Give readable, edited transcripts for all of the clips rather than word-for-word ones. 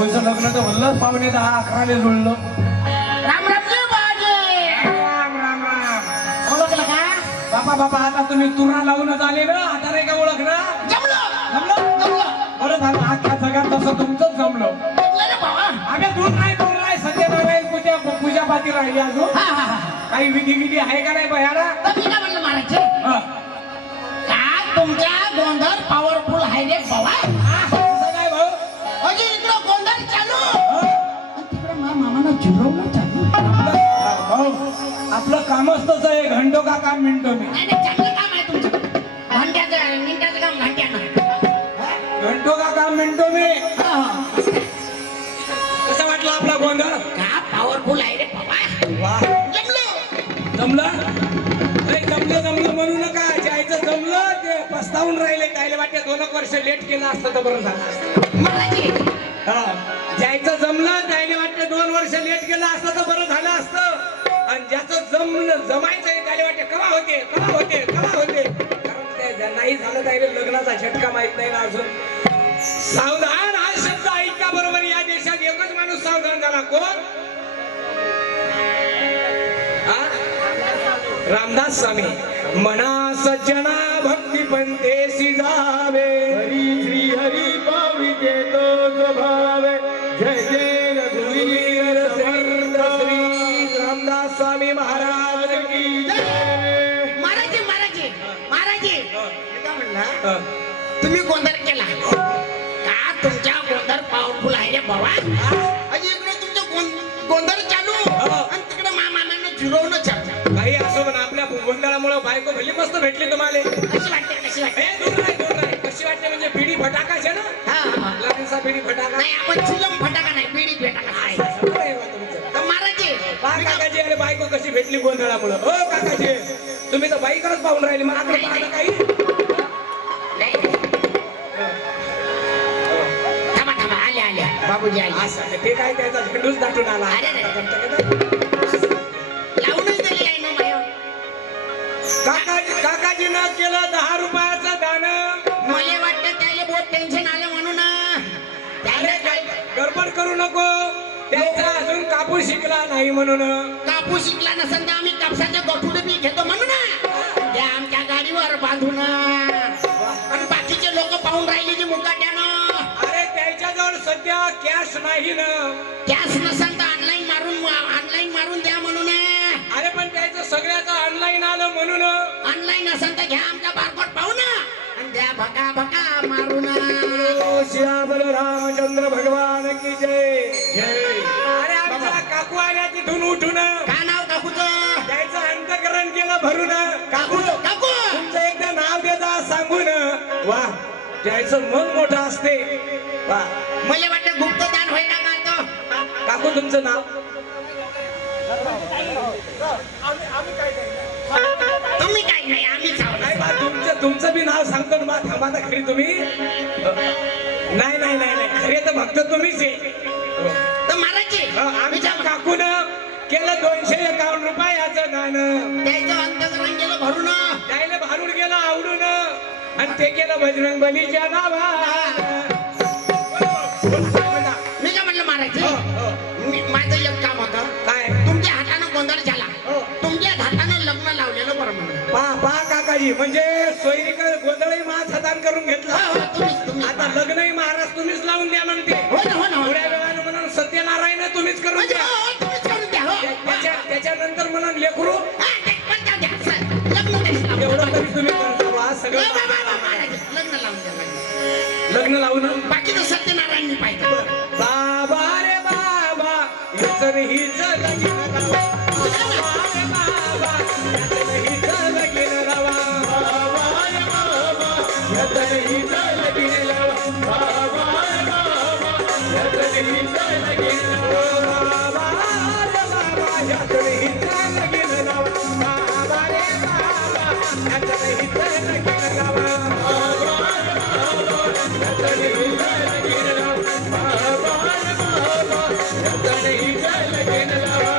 भाऊचं लग्न तर म्हणलं पावणे 10-11 जुळलं. राम राम जी बाजी. राम राम राम. ओळखलं का? बापा आता तुम्ही तुरा लावूनच आले ना, आता नाही का ओळखणार? जमलं जमलं? जमलं. बरं झालं, अख्ख्या जगात तसं तुमचंच जमलं. जमलं रे भावा. आम्ही दूर नाही सत्यनारायण पूजा पाठी राहिली अजून. हा हा हा. काही विधी आहे का नाही बयाला? तर मी काय म्हणलं महाराज हा. का तुमच्या गोंधळ पॉवरफुल आहे रे भावा. असं काय भाऊ? अगे इकडं गोंधळ चालू हा? आणि तिकडं मामानं झुलवलं चालू. भाऊ आपलं कामच तसं आहे, घंटो का काम मिळतो मी. नाही नाही, चांगलं काम आहे तुमचं. घंट्याचं मिनिटाचं काम घंट्यानं. घंटो का काम मिळतो मी. हा, हा. कसं वाटलं आपला गोंधळ? का पॉवरफुल आहे रे भावा. वाह, जमलं. जमलं नाही? जमलं म्हणू नका. जायचं जमलं ते पस्तावून राहिले. कायले वाटते 2 वर्ष लेट केलं असतं तर बरं झालं असतं. महाराज हा, जायचं जमलं त्याने वाटते 2 वर्ष लेट केलं असतं तर बरं झालं असतं. आणि ज्याचं जमायचं त्याला वाटते कवा होते कारण ते नाही झालं त्याने लग्नाचा झटका माहित नाही ना अजून. सावधान हा शब्द ऐका बरोबर. या देशात एकच माणूस सावधान झाला. कोण? रामदास स्वामी. म्हणा सज्जना भक्ती पंथेसी जावे, हरी श्री हरी पाविते तो भावे. जय जय रघुवीर समर्थ श्री रामदास स्वामी महाराज की जय. महाराज म्हणला तुम्ही गोंधळ केला का? तुमच्या गोंधळ पॉवरफुल आहे रे भावा. अजी इकडे तुमचं गोंधळ चालू आणि तिकडे मामानं झुलवणं चालू. काही असो पण आपल्या गोंधळामुळे बायको भली मस्त भेटली तुम्हाला. कशी वाटते? दूर नाही. कशी वाटते म्हणजे बिडी फटाकाचे ना. हा. लहानसा बिडी फटाका नाही, आपण चिलम फटाका नाही, बीडी फटाका आहे. सगळं आहे बा तुमचं. तर महाराज पहा काकाजी, अरे बायको कशी भेटली गोंधळामुळं. हो काकाजी, तुम्ही तर बाईकरच पाहून राहिले. मला आपलं पाहता काही थांबा आल्या बाबूजी आले. असं ते काय त्याचा झेंडूच दाटून आला. अरे लावूनच दिली आहे ना माया. काकाजीनं केलं 10 रुपयाचं दान. मला वाटतं त्याला बहुत टेन्शन आलं म्हणून अरे गडबड करू नको. त्याचा अजून कापूस शिकला नाही म्हणून. कापूस शिकला नसेल तर आम्ही कापसाचे गठुडे बी घेतो म्हणून त्या आमच्या गाडीवर बांधून. आणि बाकीचे लोक पाहून राहिले जी मुकाट्यानं. अरे त्याच्याजवळ सध्या कॅश नाही ना. कॅश नसेल तर ऑनलाईन मारून द्या म्हणून. अरे पण त्याचं सगळ्याचं ऑनलाईन आलं म्हणून. ऑनलाईन असेल तर घ्या आमचा बारकोड पाहू ना आणि द्या भका मारून. श्याम रामचंद्र भगवान की जय जय. अरे आमच्या काकू आल्या तिथून उठून. का नाव काकूचं? त्याचं अंतकरण केलं भरून. काकू तुमचं एकदा नाव देता सांगून. वा, त्याचं मन मोठं असते. वा, मला वाटतं गुप्तदान व्हायला का तो? काकू तुमचं नाव? तुम्ही काय नाही, आम्हीच आहोत. नाही बा, तुमचं बी नाव सांगतो ना बा. थांबा ना खरी तुम्ही. नाही खरे तर फक्त तुम्हीच आहे. तर महाराज आमच्या काकून केलं 251 रुपयाचं दान. त्याचं अंतकरण गेलं भरून. त्याला भारून गेलं आवडून. आणि ते केलं बजरंग बलीच्या नावा. मी काय म्हणलं महाराज, माझं एक काम होतं. काय? तुमच्या हातानं गोंधळ झाला, तुमच्या हातानं लग्न लावलेलं बरं म्हणलं. पा काकाजी, म्हणजे सोयरीक गोंधळही महाराज हातान करून घेतला. तुम्ही आता लग्नही महाराज तुम्हीच लावून द्या म्हणते. हो ना. थोड्या वेळानं म्हणून सत्यनारायण तुम्हीच करून द्या. तुम्हीच करून द्या. त्याच्यानंतर म्हणून लेकरू लग्न तरी एवढं तरी तुम्ही करता बा सगळं. लग्न लावून द्या. लग्न लावून बाकीचं सत्यनारायण पाहिजे. बाबा रे बाबा, याचं हीच लगीन लावा. बाबा रे बाबा, याचं हीच लगीन लावा. बाबा रे बाबा, याचं हीच लगीन लावा. बाबा रे बाबा, याचं हीच लगीन लावा. बाबा रे बाबा, याचं हीच लगीन लावा. बाबा रे बाबा, याचं हीच लगीन लावा. बाबा रे बाबा, याचं हीच लगीन लावा. बाबा रे बाबा, याचं हीच लगीन लावा.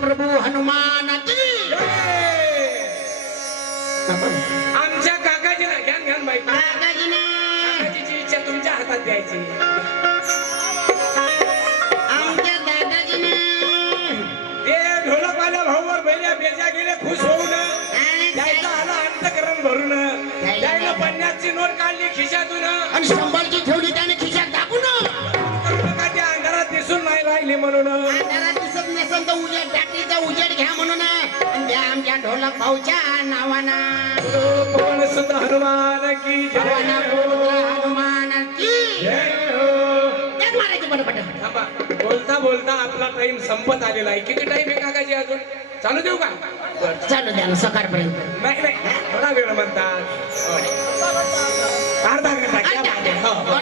प्रभू हनुमान की आमच्या काकाजीला घ्यान घ्यान बाई काकाजीने काकाजीची इच्छा तुमच्या हातात द्यायची आमच्या दादाजीने ते ढोलकवाल्या भाऊवर बैल्या बेजा गेले खुश होऊन द्यायचं आलं अंतकरण भरून द्यायला 50ची नोट काढली खिशातून आणि 100ची ठेवली त्याने खिशात दाबून त्या अंधारात दिसून नाही राहिली म्हणून अंधारात दिसत नसेल तर उजेड टाकीचा उजेड घ्या म्हणून आणि द्या आमच्या ढोलक भाऊच्या नावानं पवन सुत हनुमान की जय हनुमान की जय हो. त्यात मारायची पटपट थांबा. बोलता बोलता आपला टाइम संपत आलेला आहे किती टाइम आहे काकाजी अजून चालू देऊ का चालू द्या ना सकाळपर्यंत नाही नाही थोडा वेळ म्हणतात अर्धा घंटा क्या बात आहे. हो, हो.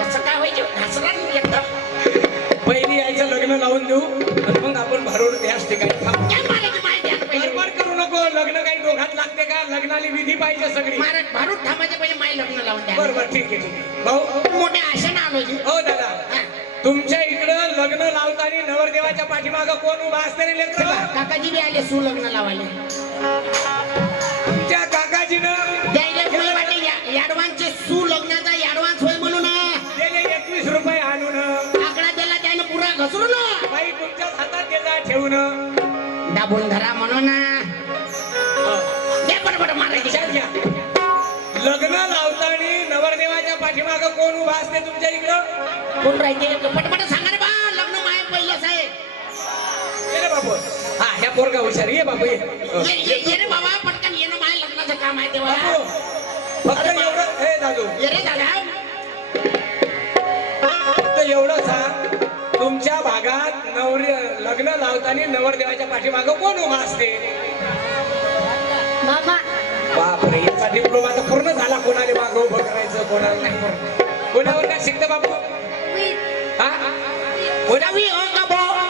असं काय व्हायचं घासरा एकदम पहिली यायचं लग्न लावून देऊ आणि मग आपण भारूड याच ठिकाणी थांबू. काय मारायची माहिती आता पहिले गडबड करू नको लग्न काही दोघात लागते का लग्नाली विधी पाहिजे सगळी महाराज भारूड थांबायचे पहिले माय लग्न लावून द्या बरोबर ठीक आहे ठीक आहे भाऊ मोठ्या आशेनं आलो जी हो दादा तुमच्या इकडं लग्न लावताना नवरदेवाच्या पाठीमागं कोण उभा असते रे लेकरं? काकाजी बी आले सु लग्न लावायला तुमच्या काकाजीनं द्यायला कोणी वाटे याडवांचे सु लग्नाचा याडवान्स होय म्हणून दिले 21 रुपये आणून आकडा त्याला त्यानं पुरा घसरून बाई तुमच्याच हातात देजा ठेवून दाबून धरा म्हणून दे बरोबर मारायची विचार घ्या लग्न लावताना नवरदेवाच्या पाठीमागं कोण उभा असते तुमच्या इकडं कोण राहते पटपट सांगा रे बा लग्न माय पहिलंच आहे ये रे बाबू हा ह्या पोरगा हुशार ये बाबू ये ये रे बाबा पटकन ये ना माय लग्नाचं काम आहे तेव्हा बाबू फक्त एवढं हे दादू ये रे दादा फक्त एवढंच हा तुमच्या भागात लग्न लावताना नवरदेवाच्या पाठीमागं कोण उभा असते मामा बापरे याचा डिप्लोमा तर पूर्ण झाला कोणाला मागं उभं करायचं कोणाला नाही कोणावर काय शिकतं बापू हा कोणावी हो का भाऊ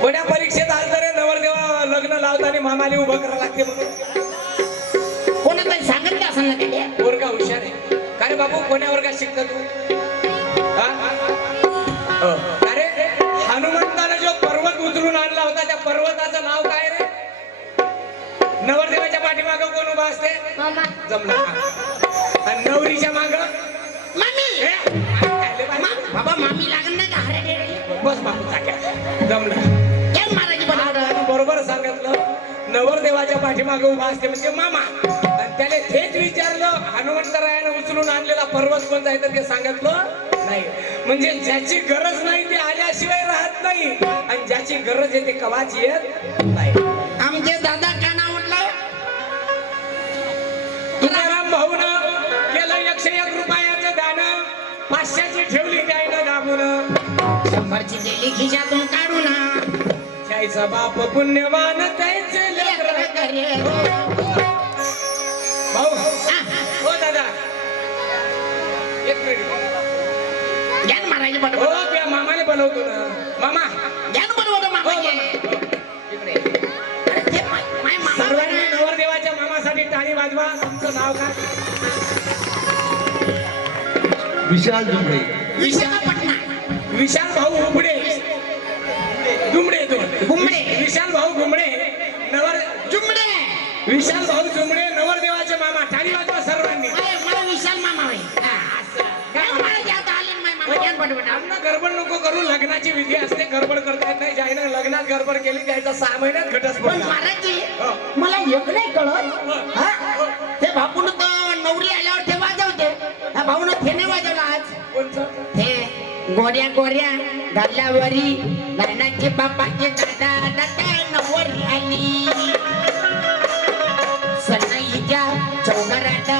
कोण्या परीक्षेत आलं तर नवरदेवा लग्न लावताना मामाने उभं करावं लागते मग कोणा काही सांगत का असं ना त्याला पोरगा हुशार आहे का रे बाबू कोण्या वर्गात शिकता तू हा? हो. का रे हनुमंतानं जो पर्वत उचलून आणला होता त्या पर्वताचं नाव काय रे नवरदेवाच्या पाठीमागं कोण उभा असते मामा जमला आणि नवरीच्या माग मामी बाबा मामी लागण नाही का हरे बस बापू चाक्या जमलं काय मारायची बरोबर बरोबर सांगितलं नवरदेवाच्या पाठीमागे उभा असते म्हणजे मामा आणि त्याने थेट विचारलं हनुमंतरायानं उचलून आणलेला पर्वत कोणता आहे तर ते सांगितलं नाही म्हणजे ज्याची गरज नाही ते आल्याशिवाय राहत नाही आणि ज्याची गरज आहे ते कवाच येत नाही आमचे दादा काय नाव म्हटलं तुकाराम भाऊनं केलं 101 रुपयाचं दान 500ची ठेवली त्यानं दाबून 100ची दिली खिशातून काढून त्याचा बाप पुण्यवान त्याचे लेकरं. भाऊ हो दादा एक मिनिट ज्ञान मारायची हो बरोबर त्या मामाने बनवतो ना मामा ज्ञान बरोबर हो, मामा मामा. इकडे अरे ते माय मामा सर्वांनी नवरदेवाच्या मामासाठी टाळी वाजवा तुमचं नाव काय विशाल जुमडे विशाखापट्टणम विशाल भाऊ उबडे गुमडे गुमडे. विशाल भाऊ गुमडे नवर जुमडे विशाल भाऊ जुमडे नवरदेवाचे मामा टाळी वाजवा सर्वांनी मला विशाल मामा होय काय मारायची आता आले माय मामा ज्ञान बरोबर आम्हाला गडबड नको करू लग्नाची विधी असते गडबड करता येत नाही ज्यानं लग्नात गडबड केली त्याचा 6 महिन्यात पण घटस्फोट मारायची हो. मला एक नाही कळत हा? ते बापून तर नवरी आल्यावर ते वाजवते ह्या भाऊन ते नाही वाजवलं आज कोणचं हे गोऱ्या गोऱ्या गल्लावरी लग्नाची बापाची दादा दादा नवरी आली सनाईच्या चौघरात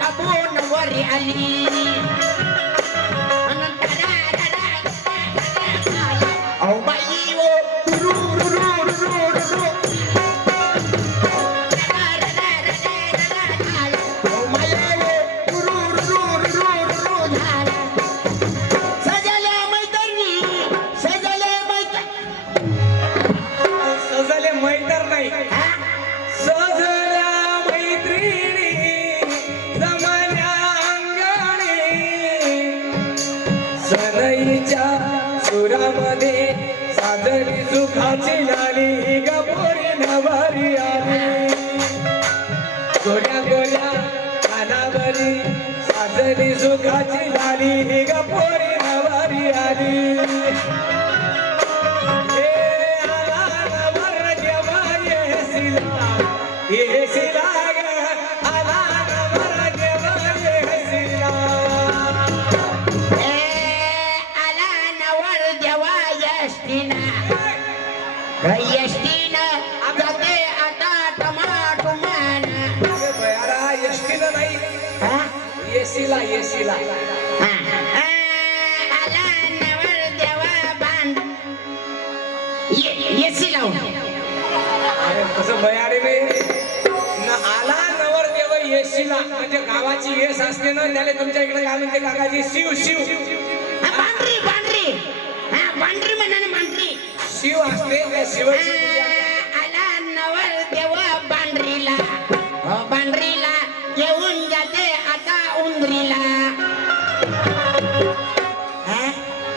बाबू नवरी आली औ बाई ओ रु रु रु रु रु सजले मैतर नाही सजल्या मैत्रिणी जमल्या अंगणी मध्ये साजरी सुखाची लाली ग पोरी नवरी आली गोड्या गोड्या कानावरी साजरी सुखाची लाली ग पोरी नवरी आली हे आला नवर देवा येसिला ग आला नवर देवा येसिला आला नवर देवा यष्टीना जाते आता टमाटुमान बयारा एसटीला नाही येसिला येसिला आला नवर देवा बांध येसी लावून अरे कसं बयारे रे न आला नवर देव येशीला म्हणजे गावाची येस असते ना त्याला तुमच्या इकडे काय म्हणते काकाजी शिव शिव पांढरी पांढरी पांढरी म्हणा ना पांढरी शिव असते त्या शिवाची पूजा. आला नवर देव बांढरीला बांढरीला घेऊन जाते आता उंदरीला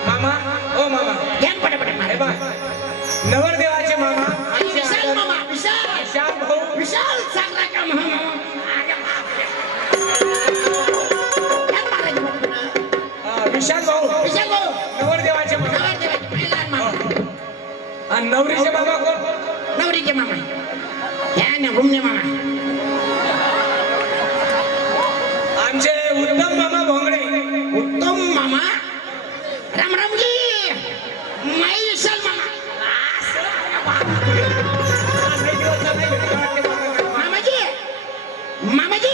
मामा ओ मामा घ्यान पटापट अरे बा नवरदेवाचे मामा विशाल मामा विशाल विशाल भाऊ विशाल चांगला काम हा मामा घ्यान मारायची पटापट. विशाल भाऊ विशाल भाऊ नवरदेवाचे मामा नवर देवाचे पहिला मामा आणि नवरीचे मामा कोण नवरीचे मामा ह्या ना घुमणे मामा आमचे उत्तम मामा भोंगडे उत्तम मामा रामरामजी माई विशाल मामा मामाजी मामाजी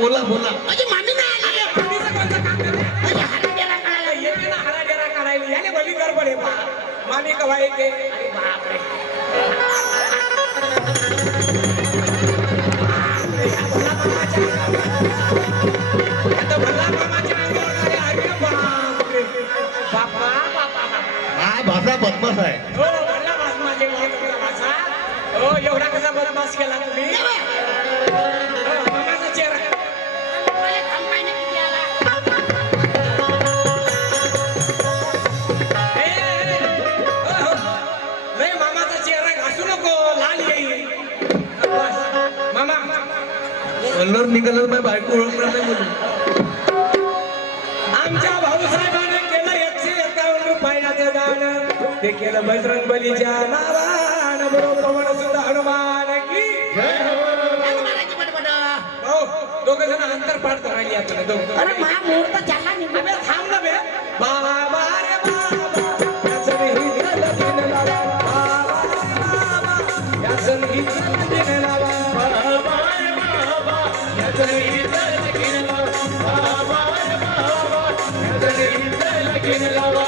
बोला बोला माझी मामी नाही आली माझी हराड्याला कळायला येते ना हराडेरा काढायला याने भली गडबड आहे बा मामी कवा येते अरे बापरे आता भला मामाच्या अंगावर आले, अरे बापरे. बापा बापा हा भाषा बदमाश आहे हो भला मास माझे भाषा हो एवढा कसा बदमाश केला तुम्ही हो, मामाचा चेहरा ए, ए, हो, हो. नाही मामाचा चेहरा घासू नको लाल येईल बस. मामा कलर निघाला माझी बायको ओळखणार नाही म्हणून आमच्या भाऊसाहेबांनी केलं 151 रुपयाचं दान ते केलं बजरंग बलीच्या नावानं बरो पवन सुद्धा हनुमान की भाऊ दोघं जण अंतर पाठ करायला आता दोघं अरे मा मुहूर्त चालला नाही अबे थांब ना बे बाबा रे बाबा याचं हिचं लगीन लावा बाबा रे बाबा याचं हिचं लगीन लावा बाबा रे बाबा याचं हिचं लगीन लावा बाबा रे बाबा याचं हिचं लगीन लावा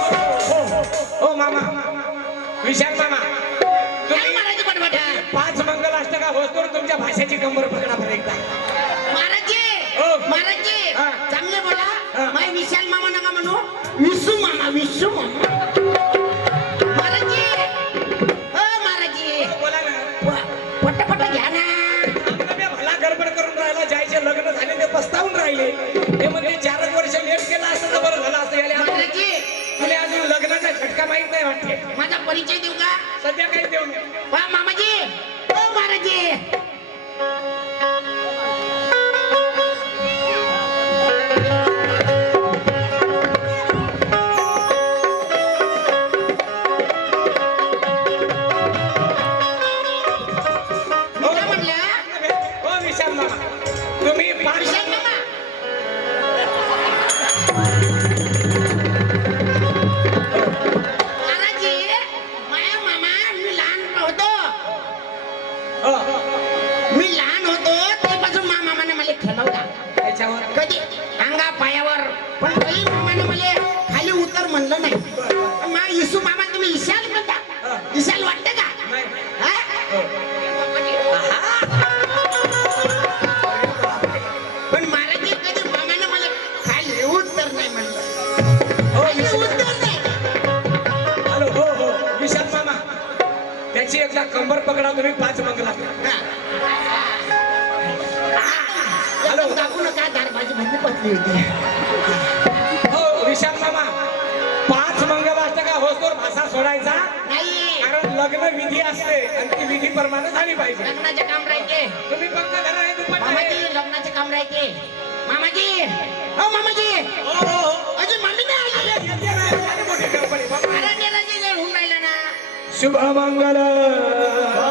ओ मामा विशाल मामा तुम्ही महाराजी पटपट 5 मंगलाष्टका होतो तुमच्या भाषेची कंबर पकडा बरं एकदा महाराजी हो. महाराजी हा. चांगले बोला हा. माय विशाल मामा नका म्हणू विसू मामा महाराजी हो महाराजी बोला ना पटपट घ्या ना आम्हाला बी भला गडबड करून राहिला जायचे लग्न झाले ते पस्तावून राहिले ते म्हणजे 4 वर्ष लेट केला असतं तर बरं झालं असतं याला महाराजी तुला अजून लग्नाचा झटका माहित नाही वाटते माझा परिचय देऊ का सध्या काही देऊ नये वा मामाजी हो महाराजी मी काय म्हणलं हो विशाल मामा तुम्ही 5 विशाल मामा महाराजी माया मामा मी लहान होतो मी लहान होतो तेपासून मा मामाने मला खेळवला त्याच्यावर कधी अंगा पायावर पण काही मामाने मला खाली उतर म्हणलं नाही पण मा इसू मामा तुम्ही इशाल म्हणता इशाल वाटतं का नाही. हा? पण महाराजी कधी मामाने मला खाली उतर नाही म्हणलं हो खाली विशाल. उतर नाही हॅलो त्याची एकदा कंबर पकडा तुम्ही 5 मंगला हॅलो दाखवू नका दारबाजी भरली पतली होती हो विशाल मामा 5 मंगलाष्टका होस्तोर भाषा सोडायचा नाही कारण लग्न विधी असते आणि ती विधी प्रमाणे झाली पाहिजे लग्नाचे काम राहते तुम्ही पंख धरा हे दुपट्टा आहे. मामाजी लग्नाचे काम राहते मामाजी हो मामाजी अजय मामी नाही आली येते ना, येते मोठी कंपनी. अरे नेराजी वेळ होऊन राहिला ना शुभ मंगल